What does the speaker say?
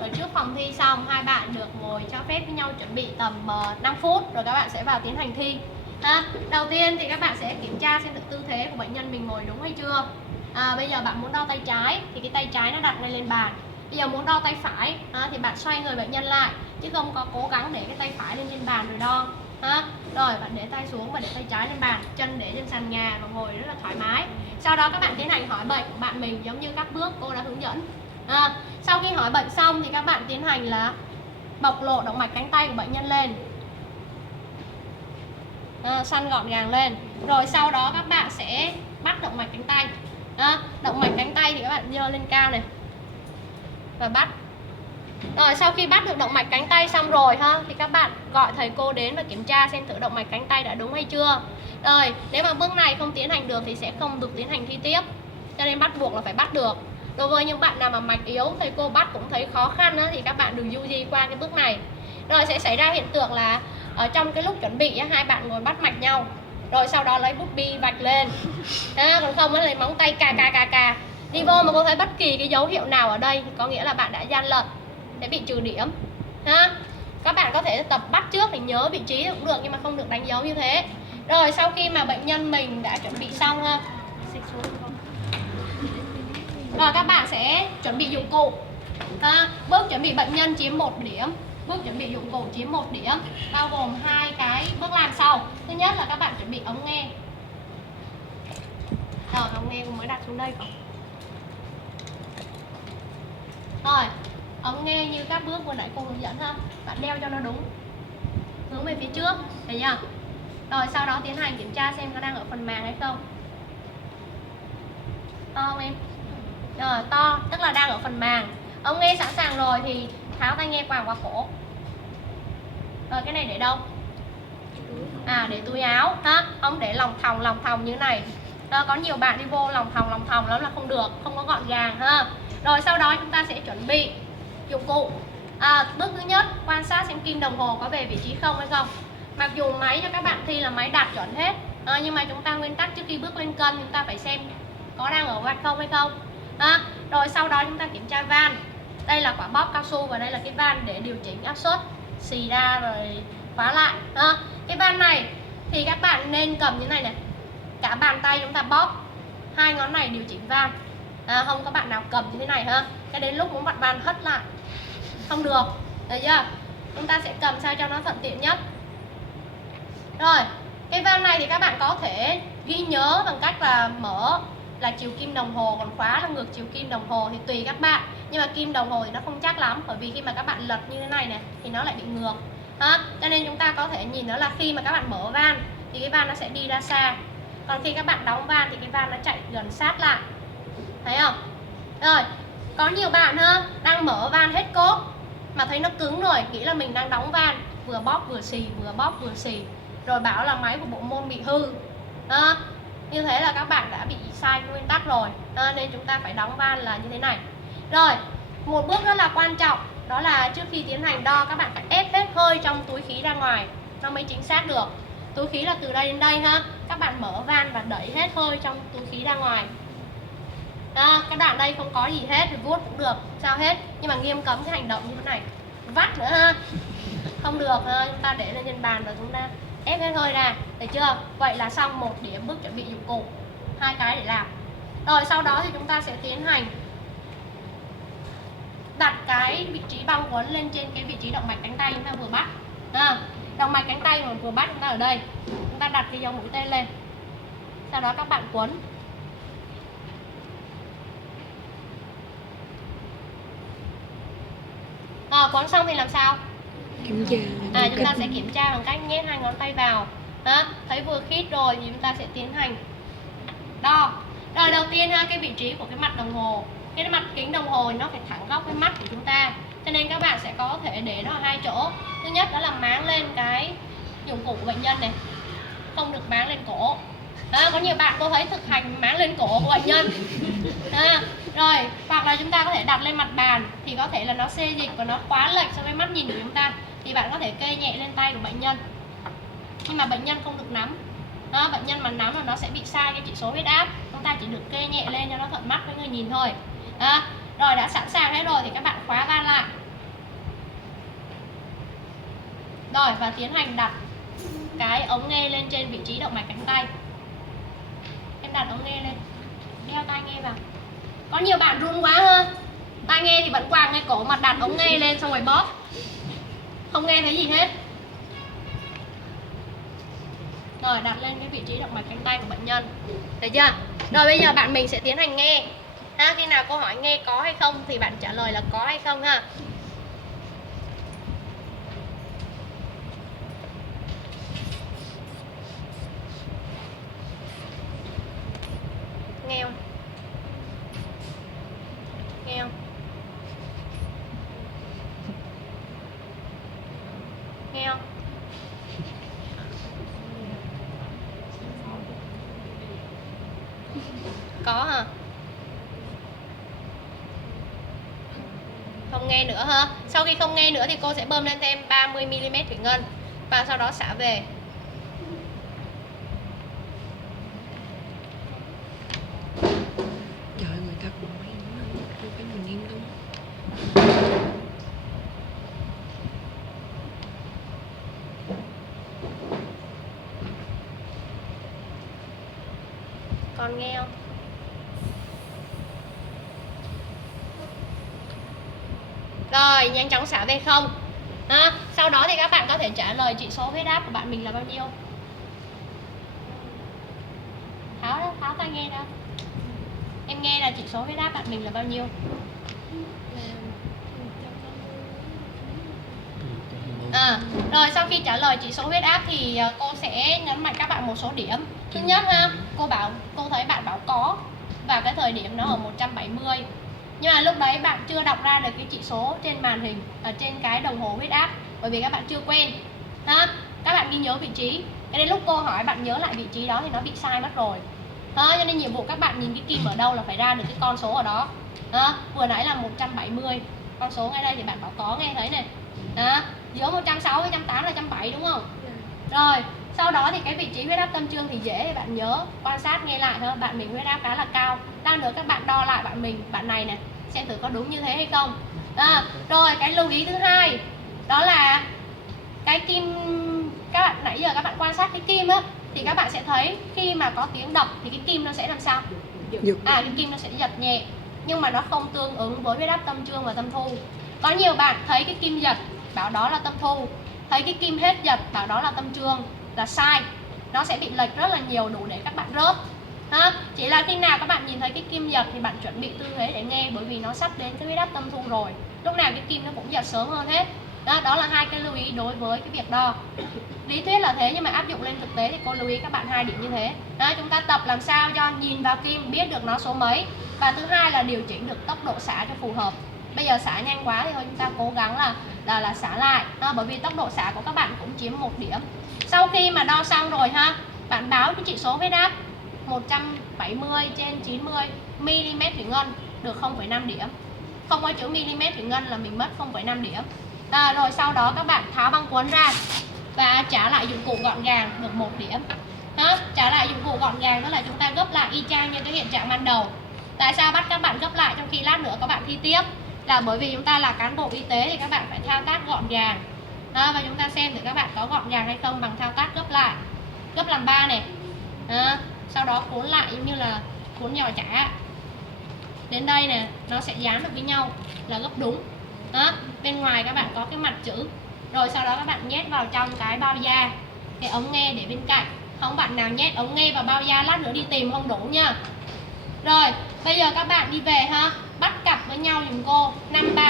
Ở trước phòng thi xong, hai bạn được ngồi cho phép với nhau chuẩn bị tầm 5 phút rồi các bạn sẽ vào tiến hành thi. Đầu tiên thì các bạn sẽ kiểm tra xem tư thế của bệnh nhân mình ngồi đúng hay chưa. Bây giờ bạn muốn đo tay trái thì cái tay trái nó đặt lên bàn. Bây giờ muốn đo tay phải thì bạn xoay người bệnh nhân lại, chứ không có cố gắng để cái tay phải lên trên bàn rồi đo. Rồi bạn để tay xuống và để tay trái lên bàn, chân để trên sàn nhà và ngồi rất là thoải mái. Sau đó các bạn tiến hành hỏi bệnh của bạn mình giống như các bước cô đã hướng dẫn. Sau khi hỏi bệnh xong thì các bạn tiến hành là bộc lộ động mạch cánh tay của bệnh nhân lên, săn gọn gàng lên. Rồi sau đó các bạn sẽ bắt động mạch cánh tay. Động mạch cánh tay thì các bạn giơ lên cao này và bắt. Rồi sau khi bắt được động mạch cánh tay xong rồi thì các bạn gọi thầy cô đến và kiểm tra xem thử động mạch cánh tay đã đúng hay chưa. Rồi nếu mà bước này không tiến hành được thì sẽ không được tiến hành thi tiếp, cho nên bắt buộc là phải bắt được. Đối với những bạn nào mà mạch yếu, thầy cô bắt cũng thấy khó khăn thì các bạn đừng du di qua cái bước này. Rồi sẽ xảy ra hiện tượng là ở trong cái lúc chuẩn bị hai bạn ngồi bắt mạch nhau, rồi sau đó lấy bút bi vạch lên, còn không lấy móng tay cà đi vô mà cô thấy bất kỳ cái dấu hiệu nào ở đây thì có nghĩa là bạn đã gian lận, sẽ bị trừ điểm. Các bạn có thể tập bắt trước để nhớ vị trí cũng được, nhưng mà không được đánh dấu như thế. Rồi sau khi mà bệnh nhân mình đã chuẩn bị xong rồi các bạn sẽ chuẩn bị dụng cụ. Bước chuẩn bị bệnh nhân chiếm 1 điểm, bước chuẩn bị dụng cụ chiếm 1 điểm, bao gồm 2 cái bước làm sau. Thứ nhất là các bạn chuẩn bị ống nghe. Rồi ống nghe cũng mới đặt xuống đây không? Rồi ống nghe như các bước vừa nãy cô hướng dẫn bạn đeo cho nó đúng, hướng về phía trước, thấy chưa? Rồi sau đó tiến hành kiểm tra xem nó đang ở phần màng hay không. To không em? Rồi to tức là đang ở phần màng. Ống nghe sẵn sàng rồi thì tháo tai nghe quàng qua cổ. Rồi cái này để đâu? Để túi áo Không để lòng thòng như thế này. Có nhiều bạn đi vô lòng thòng lắm là không được, không có gọn gàng Rồi sau đó chúng ta sẽ chuẩn bị dụng cụ. Bước thứ nhất, quan sát xem kim đồng hồ có về vị trí không hay không. Mặc dù máy cho các bạn thi là máy đạt chuẩn hết, nhưng mà chúng ta nguyên tắc trước khi bước lên cân chúng ta phải xem có đang ở vạch không hay không. Rồi sau đó chúng ta kiểm tra van. Đây là quả bóp cao su và đây là cái van để điều chỉnh áp suất, xì ra rồi khóa lại. Cái van này thì các bạn nên cầm như này này, cả bàn tay chúng ta bóp, 2 ngón này điều chỉnh van. Không có bạn nào cầm như thế này cái đến lúc muốn vặn van hất lại không được, được chưa? Chúng ta sẽ cầm sao cho nó thuận tiện nhất. Rồi cái van này thì các bạn có thể ghi nhớ bằng cách là mở là chiều kim đồng hồ, còn khóa là ngược chiều kim đồng hồ thì tùy các bạn. Nhưng mà kim đồng hồ thì nó không chắc lắm, bởi vì khi mà các bạn lật như thế này này thì nó lại bị ngược. Cho nên chúng ta có thể nhìn nó là khi mà các bạn mở van thì cái van nó sẽ đi ra xa, còn khi các bạn đóng van thì cái van nó chạy gần sát lại, thấy không? Rồi có nhiều bạn đang mở van hết cốt mà thấy nó cứng rồi, nghĩ là mình đang đóng van, vừa bóp vừa xì, vừa bóp vừa xì, rồi bảo là máy của bộ môn bị hư. Như thế là các bạn đã bị sai nguyên tắc rồi. Nên chúng ta phải đóng van là như thế này. Rồi một bước rất là quan trọng, đó là trước khi tiến hành đo các bạn phải ép hết hơi trong túi khí ra ngoài, nó mới chính xác được. Túi khí là từ đây đến đây các bạn mở van và đẩy hết hơi trong túi khí ra ngoài. Cái đoạn đây không có gì hết thì vuốt cũng được, sao hết, nhưng mà nghiêm cấm cái hành động như thế này, vắt nữa không được. Chúng ta để lên trên bàn rồi chúng ta ép hết hơi ra, được chưa? Vậy là xong 1 điểm bước chuẩn bị dụng cụ, 2 cái để làm. Rồi sau đó thì chúng ta sẽ tiến hành đặt cái vị trí băng quấn lên trên cái vị trí động mạch cánh tay chúng ta vừa bắt. Động mạch cánh tay mà vừa bắt chúng ta ở đây, chúng ta đặt cái dấu mũi tên lên, sau đó các bạn quấn. Quấn xong thì làm sao? Kiểm tra. Chúng ta sẽ kiểm tra bằng cách nhét 2 ngón tay vào. Thấy vừa khít rồi thì chúng ta sẽ tiến hành đo. Rồi đầu tiên cái vị trí của cái mặt đồng hồ, cái mặt kính đồng hồ nó phải thẳng góc với mắt của chúng ta, cho nên các bạn sẽ có thể để nó ở 2 chỗ. Thứ nhất đó là máng lên cái dụng cụ của bệnh nhân này, không được máng lên cổ. Có nhiều bạn tôi thấy thực hành máng lên cổ của bệnh nhân. Rồi hoặc là chúng ta có thể đặt lên mặt bàn thì có thể là nó xê dịch và nó quá lệch so với mắt nhìn của chúng ta, thì bạn có thể kê nhẹ lên tay của bệnh nhân, nhưng mà bệnh nhân không được nắm. Bệnh nhân mà nắm là nó sẽ bị sai cái chỉ số huyết áp. Chúng ta chỉ được kê nhẹ lên cho nó thuận mắt với người nhìn thôi. Rồi Rồi đã sẵn sàng hết rồi thì các bạn khóa van lại. Rồi và tiến hành đặt cái ống nghe lên trên vị trí động mạch cánh tay. Em đặt ống nghe lên, đeo tai nghe vào. Có nhiều bạn run quá ha, tai nghe thì vẫn quàng ngay cổ mà đặt ống nghe lên xong rồi bóp, không nghe thấy gì hết. Rồi đặt lên cái vị trí động mạch cánh tay của bệnh nhân, được chưa? Rồi bây giờ bạn mình sẽ tiến hành nghe ha. Khi nào câu hỏi nghe có hay không thì bạn trả lời là có hay không ha. Nghe không? Nghe không? Nghe không? Có hả? Không nghe nữa ha. Sau khi không nghe nữa thì cô sẽ bơm lên thêm 30mm thủy ngân và sau đó xả về. Trời ơi, người ta cũng hay lắm, đâu phải mình yên đâu. Còn nghe không? Rồi, nhanh chóng xả về không à, sau đó thì các bạn có thể trả lời chỉ số huyết áp của bạn mình là bao nhiêu. Tháo tai nghe ra. Em nghe là chỉ số huyết áp bạn mình là bao nhiêu. Rồi sau khi trả lời chỉ số huyết áp thì cô sẽ nhấn mạnh các bạn một số điểm. Thứ nhất ha, cô thấy bạn bảo có và cái thời điểm nó ở 170. Nhưng mà lúc đấy bạn chưa đọc ra được cái chỉ số trên màn hình, ở trên cái đồng hồ huyết áp, bởi vì các bạn chưa quen ha. Các bạn ghi nhớ vị trí, cái đến lúc cô hỏi bạn nhớ lại vị trí đó thì nó bị sai mất rồi ha. Cho nên nhiệm vụ các bạn nhìn cái kim ở đâu là phải ra được cái con số ở đó ha. Vừa nãy là 170, con số ngay đây thì bạn bảo có nghe thấy này ha. Giữa 160 với 180 là 170 đúng không? Rồi sau đó thì cái vị trí huyết áp tâm trương thì dễ, bạn nhớ quan sát nghe lại thôi. Bạn mình huyết áp khá là cao, lát nữa các bạn đo lại bạn này nè, xem thử có đúng như thế hay không. Rồi cái lưu ý thứ hai đó là cái kim, các bạn nãy giờ các bạn quan sát cái kim á thì các bạn sẽ thấy khi mà có tiếng đập thì cái kim nó sẽ làm sao? Cái kim nó sẽ giật nhẹ, nhưng mà nó không tương ứng với huyết áp tâm trương và tâm thu. Có nhiều bạn thấy cái kim giật bảo đó là tâm thu, thấy cái kim hết giật bảo đó là tâm trương, là sai. Nó sẽ bị lệch rất là nhiều, đủ để các bạn rớt ha. Chỉ là khi nào các bạn nhìn thấy cái kim giật thì bạn chuẩn bị tư thế để nghe, bởi vì nó sắp đến cái huyết áp tâm thu rồi. Lúc nào cái kim nó cũng giật sớm hơn hết. Đó là hai cái lưu ý đối với cái việc đo. Lý thuyết là thế nhưng mà áp dụng lên thực tế thì cô lưu ý các bạn hai điểm như thế. Chúng ta tập làm sao cho nhìn vào kim biết được nó số mấy, và thứ hai là điều chỉnh được tốc độ xả cho phù hợp. Bây giờ xả nhanh quá thì thôi chúng ta cố gắng là xả lại bởi vì tốc độ xả của các bạn cũng chiếm 1 điểm. Sau khi mà đo xong rồi ha, bạn báo cái chỉ số huyết áp 170/90 mm thủy ngân được 0,5 điểm. Không có chữ mm thủy ngân là mình mất 0,5 điểm. Rồi sau đó các bạn tháo băng cuốn ra và trả lại dụng cụ gọn gàng được 1 điểm. Trả lại dụng cụ gọn gàng tức là chúng ta gấp lại y chang như cái hiện trạng ban đầu. Tại sao bắt các bạn gấp lại trong khi lát nữa các bạn thi tiếp? Là bởi vì chúng ta là cán bộ y tế thì các bạn phải thao tác gọn gàng. Và chúng ta xem thử các bạn có gọn gàng hay không bằng thao tác gấp lại. Gấp làm 3 này. Sau đó cuốn lại giống như là cuốn giò chả. Đến đây nè, nó sẽ dán được với nhau là gấp đúng. Bên ngoài các bạn có cái mặt chữ. Rồi sau đó các bạn nhét vào trong cái bao da, cái ống nghe để bên cạnh. Không bạn nào nhét ống nghe vào bao da lát nữa đi tìm không đủ nha. Rồi bây giờ các bạn đi về ha, bắt cặp với nhau dùm cô 53.